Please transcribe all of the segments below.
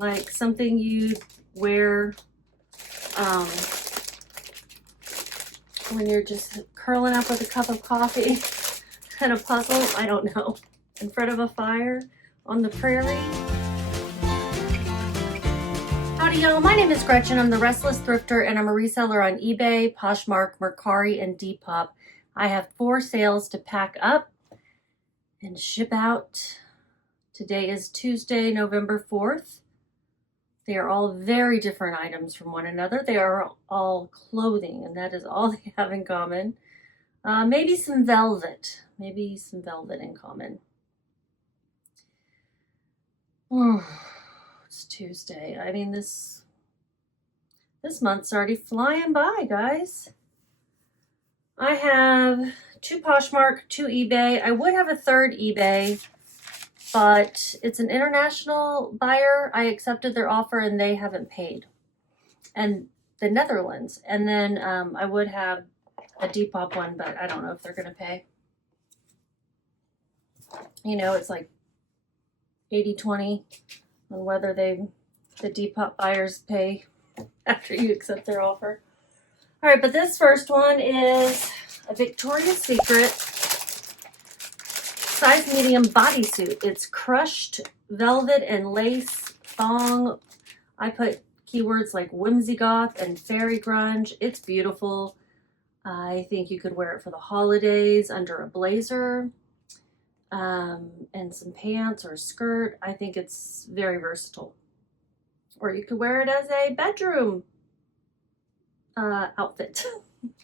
like something you'd wear when you're just curling up with a cup of coffee and a puzzle, I don't know, in front of a fire on the prairie. Howdy y'all, my name is Gretchen. I'm the Restless Thrifter and I'm a reseller on eBay, Poshmark, Mercari, and Depop. I have 4 sales to pack up and ship out. Today is Tuesday, November 4th. They are all very different items from one another. They are all clothing, and that is all they have in common. Maybe some velvet in common. Oh, it's Tuesday. I mean, this month's already flying by, guys. I have 2 Poshmark, 2 eBay. I would have a 3rd eBay, but it's an international buyer. I accepted their offer and they haven't paid. And the Netherlands. And then I would have a Depop one, but I don't know if they're going to pay. You know, it's like 80-20 on whether the Depop buyers pay after you accept their offer. All right, but this first one is a Victoria's Secret size medium bodysuit. It's crushed velvet and lace thong. I put keywords like whimsy goth and fairy grunge. It's beautiful. I think you could wear it for the holidays under a blazer and some pants or a skirt. I think it's very versatile. Or you could wear it as a bedroom outfit.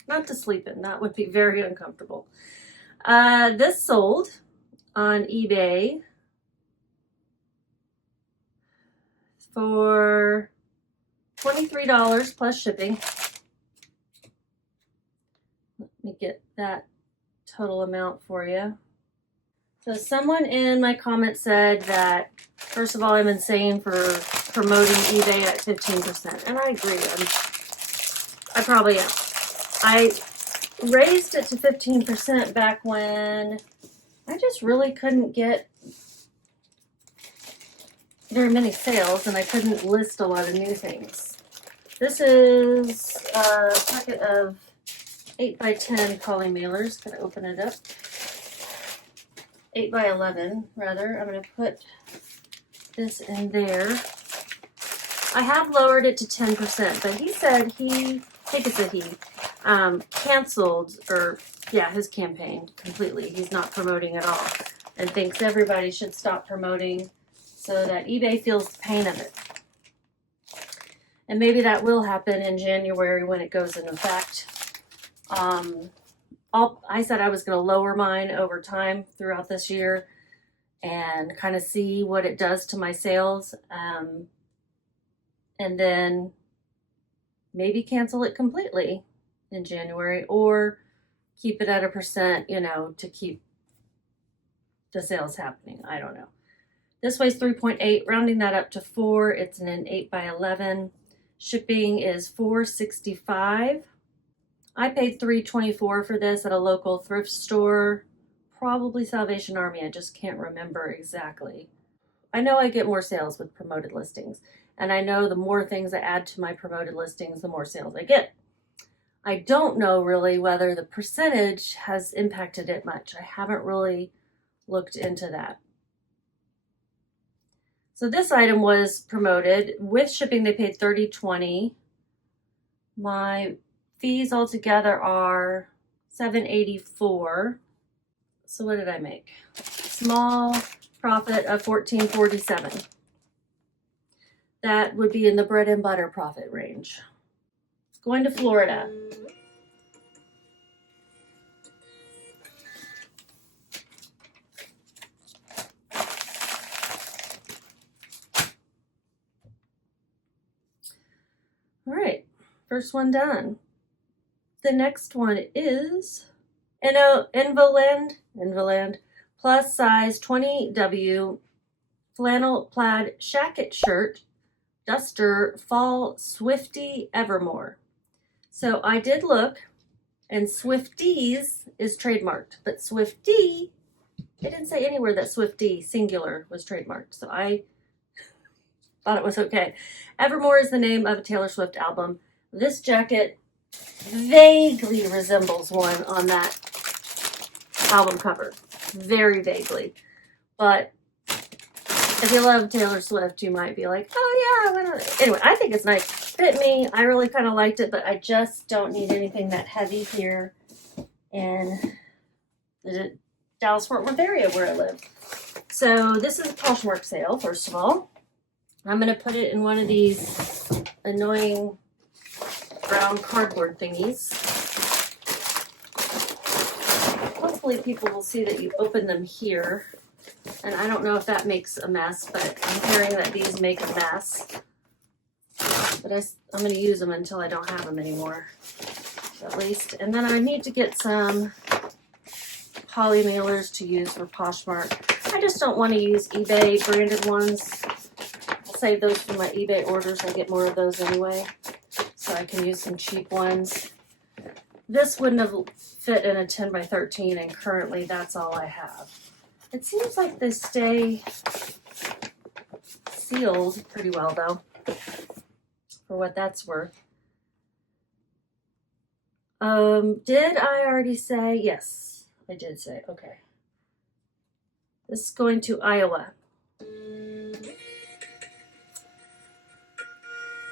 Not to sleep in. That would be very uncomfortable. This sold on eBay for $23 plus shipping. Let me get that total amount for you. So someone in my comments said that, first of all, I'm insane for promoting eBay at 15%, and I agree. I probably am. I raised it to 15% back when I just really couldn't get very many sales and I couldn't list a lot of new things. This is a packet of 8x10 poly mailers. Gonna open it up. 8x11 rather. I'm gonna put this in there. I have lowered it to 10%, but he said I think it's a he, canceled, or yeah, his campaign completely. He's not promoting at all and thinks everybody should stop promoting so that eBay feels the pain of it. And maybe that will happen in January when it goes into effect. I said I was going to lower mine over time throughout this year and kind of see what it does to my sales. And then maybe cancel it completely in January or keep it at a percent, you know, to keep the sales happening. I don't know. This weighs 3.8, rounding that up to 4. It's in an 8x11. Shipping is $4.65. I paid $3.24 for this at a local thrift store, probably Salvation Army. I just can't remember exactly. I know I get more sales with promoted listings, and I know the more things I add to my promoted listings, the more sales I get. I don't know really whether the percentage has impacted it much. I haven't really looked into that. So this item was promoted. With shipping, they paid $30.20. My fees altogether are $7.84. So what did I make? Small profit of $14.47. That would be in the bread and butter profit range. Going to Florida. All right, first one done. The next one is Involand plus size 20W flannel plaid shacket shirt, duster, fall Swifty Evermore. So I did look, and Swifties is trademarked, but Swifty, it didn't say anywhere that Swifty singular was trademarked. So I thought it was okay. Evermore is the name of a Taylor Swift album. This jacket vaguely resembles one on that album cover. Very vaguely. But if you love Taylor Swift, you might be like, oh yeah, anyway, I think it's nice. Fit me. I really kind of liked it, but I just don't need anything that heavy here in the Dallas-Fort Worth area where I live. So this is a Poshmark sale, first of all. I'm going to put it in one of these annoying brown cardboard thingies. Hopefully people will see that you open them here. And I don't know if that makes a mess, but I'm hearing that these make a mess. But I'm going to use them until I don't have them anymore, at least. And then I need to get some poly mailers to use for Poshmark. I just don't want to use eBay branded ones. I'll save those for my eBay orders. I get more of those anyway, so I can use some cheap ones. This wouldn't have fit in a 10 by 13, and currently that's all I have. It seems like they stay sealed pretty well, though, for what that's worth. Did I already say? Yes, I did say. Okay. This is going to Iowa.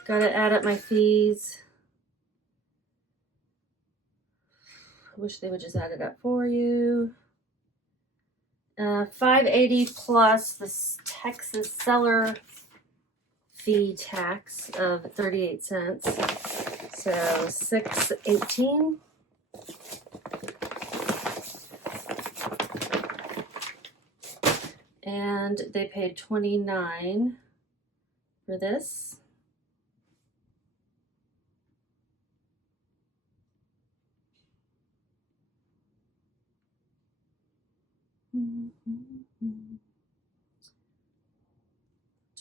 Gotta add up my fees. I wish they would just add it up for you. $5.80 plus the Texas seller fee tax of 38 cents. So $6.18. And they paid $29 for this.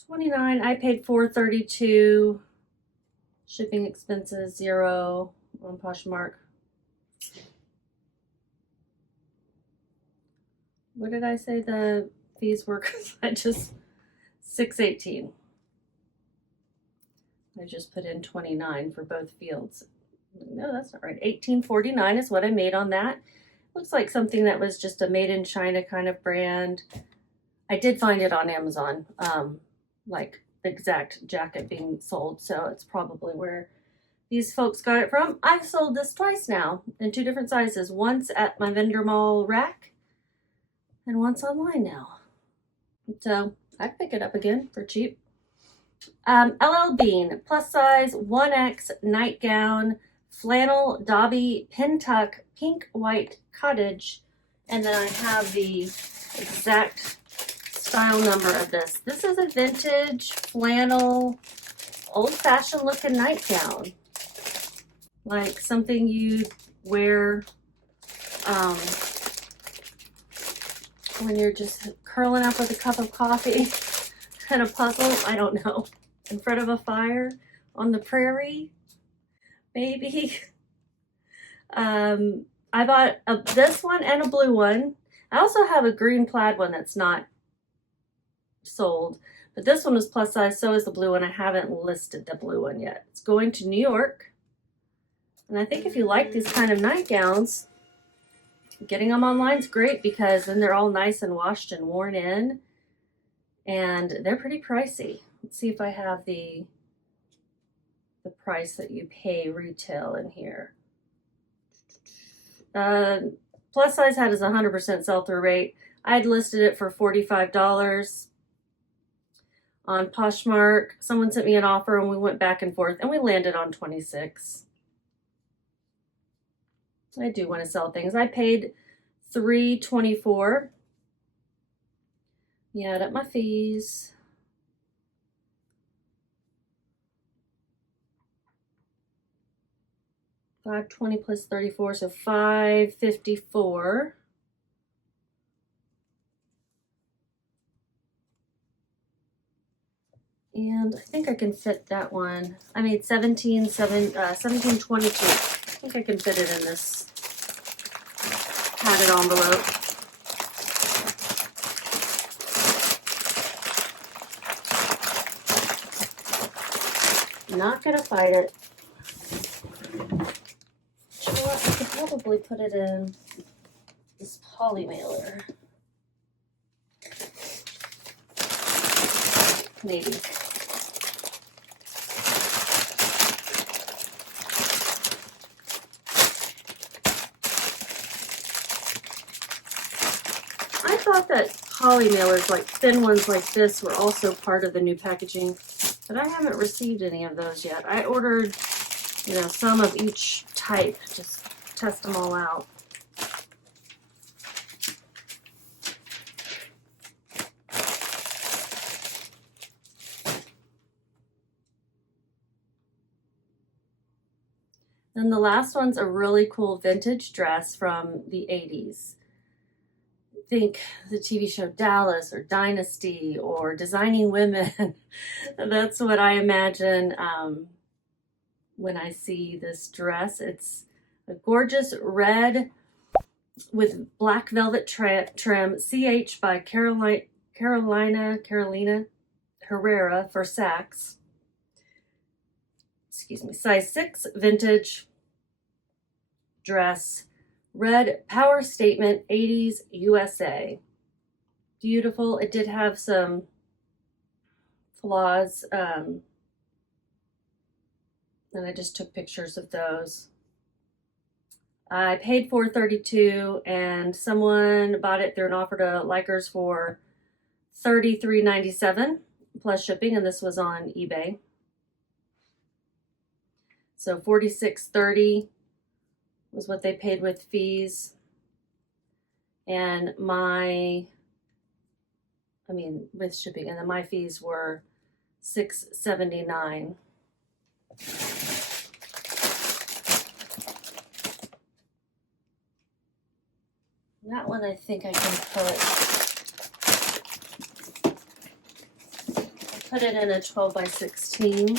$29. I paid $4.32. Shipping expenses $0 on Poshmark. What did I say the fees were? Because I just $6.18. I just put in $29 for both fields. No, that's not right. $18.49 is what I made on that. Looks like something that was just a made in China kind of brand. I did find it on Amazon, like the exact jacket being sold, so it's probably where these folks got it from. I've sold this twice now in 2 different sizes. Once at my vendor mall rack and once online now. So I'd pick it up again for cheap. LL Bean, plus size 1X nightgown, flannel, dobby, pin tuck, pink, white, cottage, and then I have the exact style number of this. This is a vintage flannel, old-fashioned looking nightgown, like something you'd wear when you're just curling up with a cup of coffee and a puzzle, I don't know, in front of a fire on the prairie, maybe. I bought this one and a blue one. I also have a green plaid one that's not sold, but this one was plus size, so is the blue one. I haven't listed the blue one yet. It's going to New York, and I think if you like these kind of nightgowns, getting them online is great because then they're all nice and washed and worn in, and they're pretty pricey. Let's see if I have the price that you pay retail in here. Plus size had is 100% sell-through rate. I had listed it for $45 on Poshmark. Someone sent me an offer and we went back and forth and we landed on $26. I do want to sell things. I paid $3.24. Yeah, add up my fees. $5.20 plus 34, so $5.54. And I think I can fit that one. I made $17.22. I think I can fit it in this padded envelope. Not gonna fight it. You know what? I could probably put it in this poly mailer. Maybe. I thought that poly mailers, like thin ones like this, were also part of the new packaging, but I haven't received any of those yet. I ordered, you know, some of each type, just test them all out. Then the last one's a really cool vintage dress from the 80s. Think the TV show Dallas or Dynasty or Designing Women. That's what I imagine when I see this dress. It's a gorgeous red with black velvet trim, CH by Carolina Herrera for Saks. Excuse me, size 6 vintage dress, red power statement 80s USA. Beautiful. It did have some flaws, and I just took pictures of those. I paid $4.32 and someone bought it through an offer to Likers for $33.97 plus shipping, and this was on eBay. So $46.30 was what they paid with fees. And with shipping, and then my fees were $6.79. That one I think I can put it in a 12 by 16.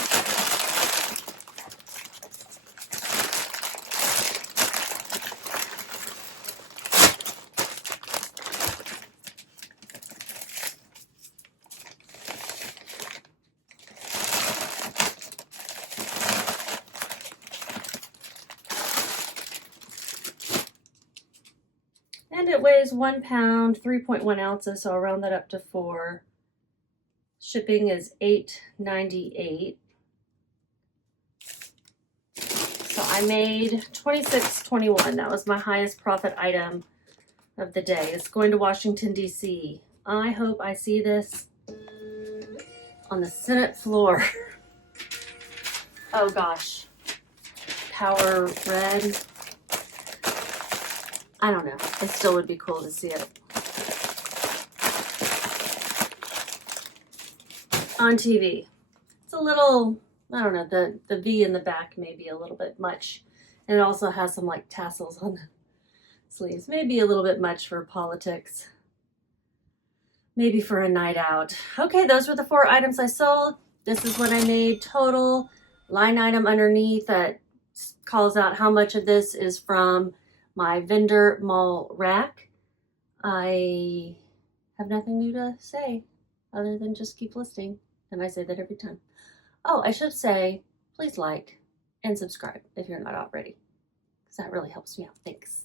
And it weighs 1 pound, 3.1 ounces, so I'll round that up to 4. Shipping is $8.98. So I made $26.21. That was my highest profit item of the day. It's going to Washington, D.C. I hope I see this on the Senate floor. Oh gosh. Power red. I don't know. It still would be cool to see it on TV. It's a little, I don't know, the V in the back may be a little bit much. And it also has some like tassels on the sleeves. Maybe a little bit much for politics. Maybe for a night out. Okay, those were the 4 items I sold. This is what I made total. Line item underneath that calls out how much of this is from my vendor mall rack. I have nothing new to say other than just keep listening. And I say that every time. Oh, I should say, please like and subscribe if you're not already, because that really helps me out. Thanks.